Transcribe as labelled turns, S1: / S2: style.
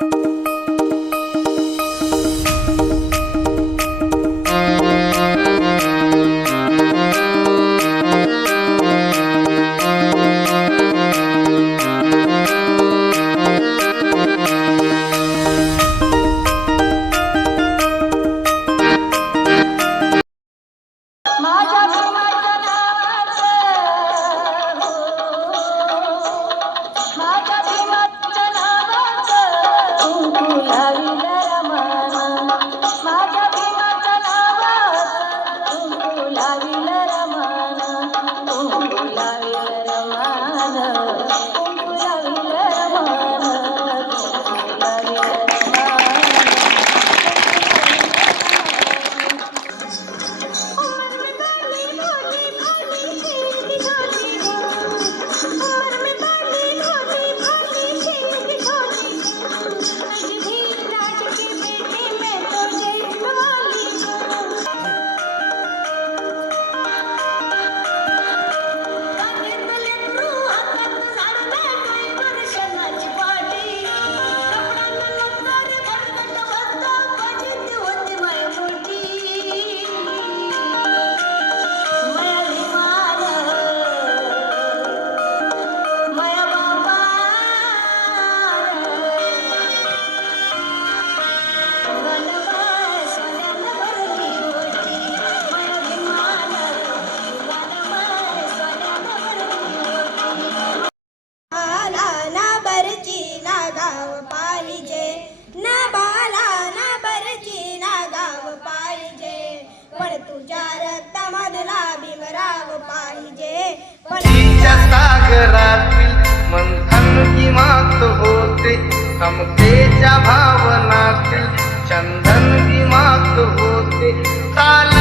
S1: Thank you. Hallelujah.
S2: रक्तामधला
S3: मंथन की मात होते. समतेच्या भावनातील चंदन की मात होते. चाल